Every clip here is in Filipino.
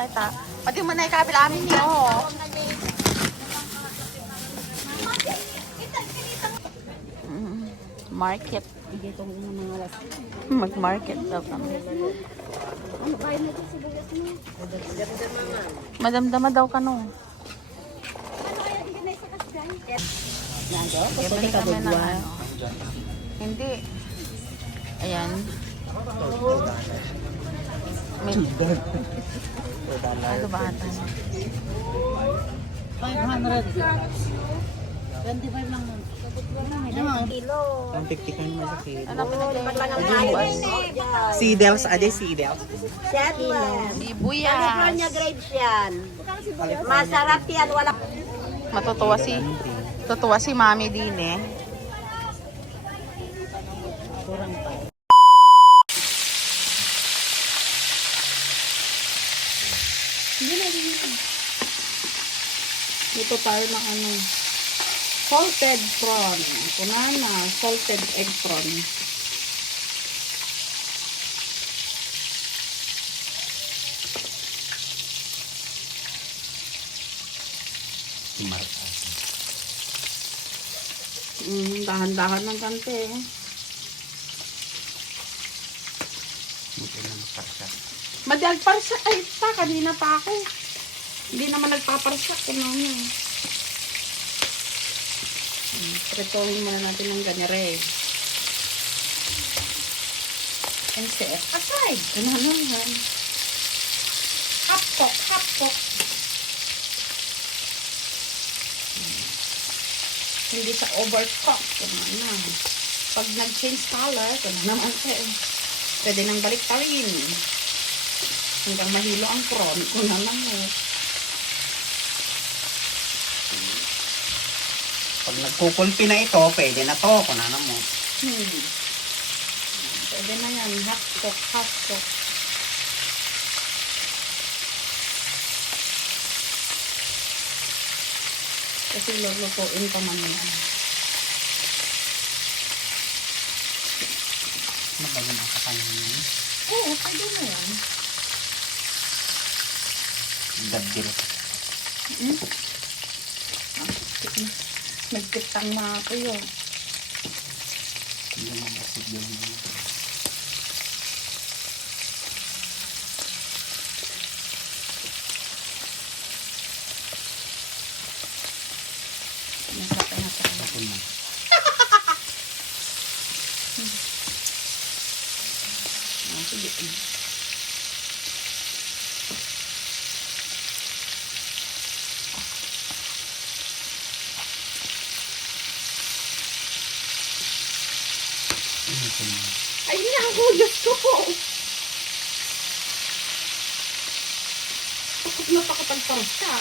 kita. Pati mo na ikabila amin niyo. Market. Mag-market daw kami. Madamdama daw ka no. Bili kami ng ano. Hindi. Ayan. May... Ano ba ata? 500. 25 lang. Kilo. Ang 50 kayo naman sa kilo. Ano pa Seedels, ade seedels. Shetland. Sibuyas. California grapes yan. Masarap yan. Wala. Tutuwa si Mami din eh. Ito tayo ng ano. Salted prawn. Ito na, salted egg prawn. Dahan-dahan ng kante. Madagparsa. Ay, kanina pa ako. Hindi naman nagpaparsa. Kumano. Pretohin muna natin ng ganyare. And set aside. Ganun yan. Hapok, hapok. Hindi sa overcook. Ganun na. Pag nag-change color, ganun naman siya. Pwede nang balik pa rin. Hanggang mahilo ang prawn. Kung naman mo. Pag nagkukulpi na ito, pwede na to. Kung ano mo. Pwede na yan. Half cook, half cook. Kasi lulutuin pa man yan. Mabagal ang kakanin niya. Oo, pwede na yan. Dadil. Nagkitang mga ako yun. Hindi mo masig yung Nasakay na ito. bakit mo. Sige. Ay, nahugas ko po. Takot na pakapagparsa.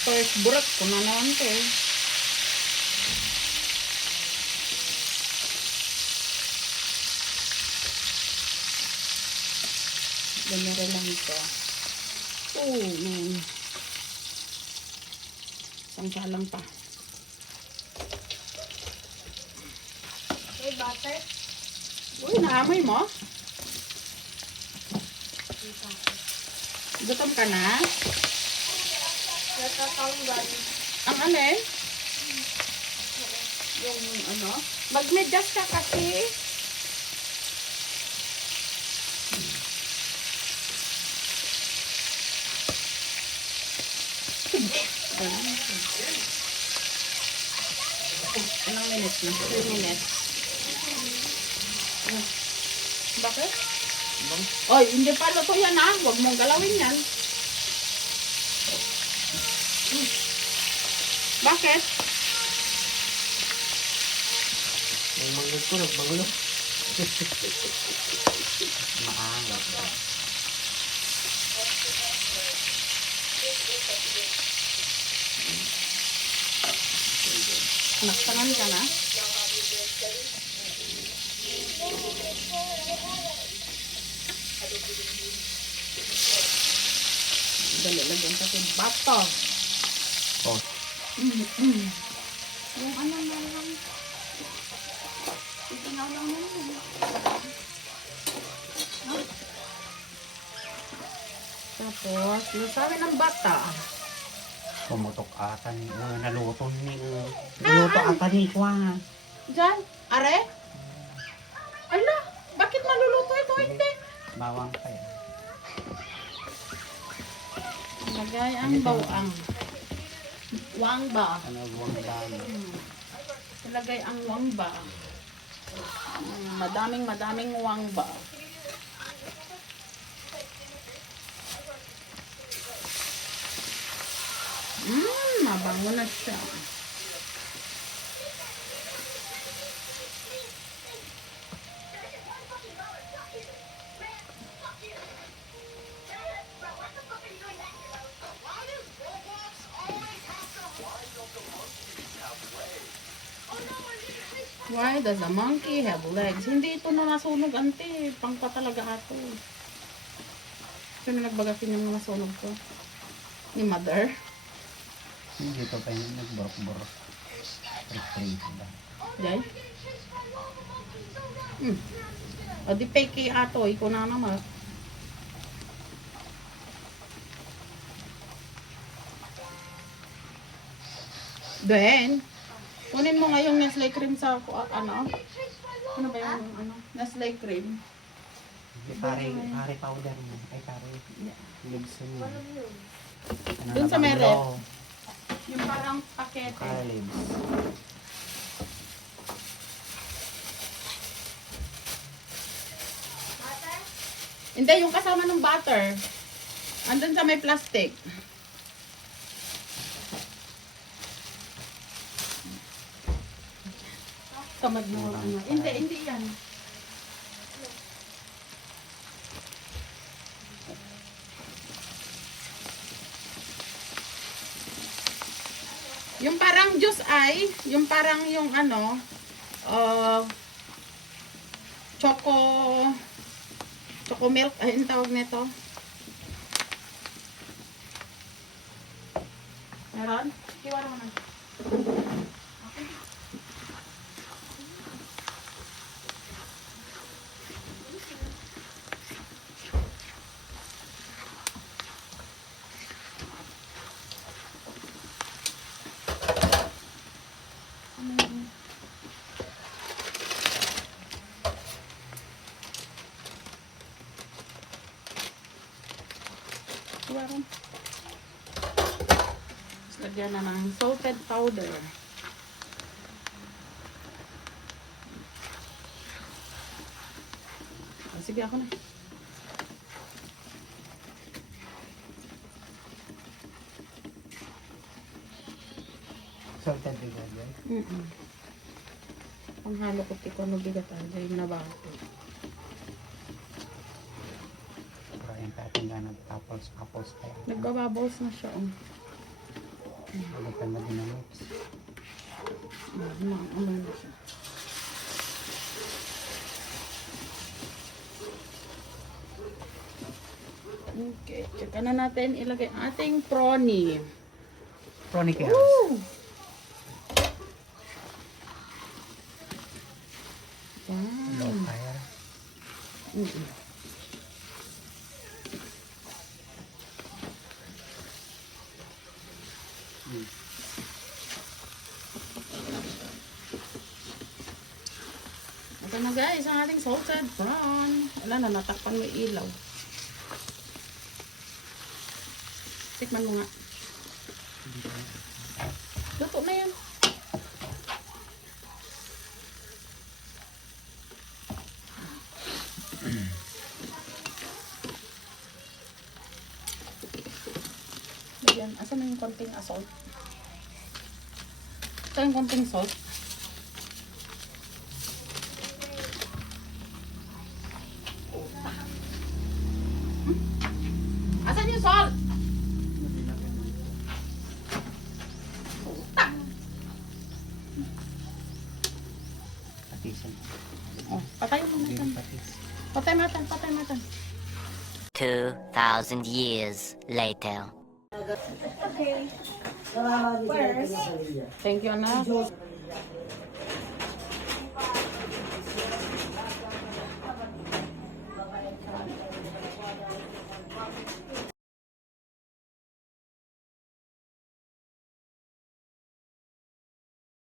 First burak ko na naman ito eh. Ganyan lang ito. Oh, man. Sangsalang pa. May butter. Uy, naamoy mo? Gutom ka na? Natatanggal. Ang alin? Yung ano? Magmedyas ka kasi. Ilang minutes na? 3 minutes. Bakit? Oy, hindi pa luto yan ha. Huwag mong galawin yan. Bakit? Yung manggod ko, nagbanglo. Maangat. Naksangan ka na? Dali, lagyan kasi butter. Oh. Yung ano na lang. Itingaw lang yun. Tapos, lusawi ng bata. Pumutok ata ni naluto ni naluto ata ni Kwa. Diyan, are? Ala, bakit maluluto ito? Hindi. Bawang kaya. Lagay ang bawang. Wangba. Ano buwang dami. Ilagay ang wangba. Madaming wangba. Mabango na siya. Why does a monkey have legs? Hindi ito na nasunog, ante. Pangpa talaga ato. Sino nagbagasin yung nasunog ko? Ni mother? Hindi ko pa yung nagborok-borok. Trip-trip ba? Jay? O di peke ato, iko na naman. Then, kunin mo nga yung Nestle cream sa ano? Ano ba yung ano? Nestle cream. Pare powder mo. Ay pare. Legs mo. Ano Dun na sa bang meret. law? Yung parang pakete. Pare legs. Hindi, yung kasama ng butter. Andun sa may plastic. Tamad mo. Ano. Hindi yan. Yung parang juice ay, yung parang yung ano, choco milk, ay yung tawag nito. Meron? Kiwara mo na. Kiwara. Lagyan na ng salted powder. Sige, ako na. Salted vinegar. Panghalo ko tiko no bigat ay yung nabaho. Kaya natin na nag-apples kaya. Nagbababaws na siya. Balikan na din ang lips. Ano na siya. Okay, tsaka na natin ilagay ang ating proni. Chronic hair. Woo! Low Wow. fire. Ito na guys, ang ating salted prawn. Wala na, natakpan mo ilaw. Tikman mo nga. Luto na yan. Lagyan, asa na yung konting salt? Ito yung konting salt. Asan yung salt? Patisan. Oh, patay mo Hindi natin. patis. Patay matan. 2,000 years later. Thank you, anak.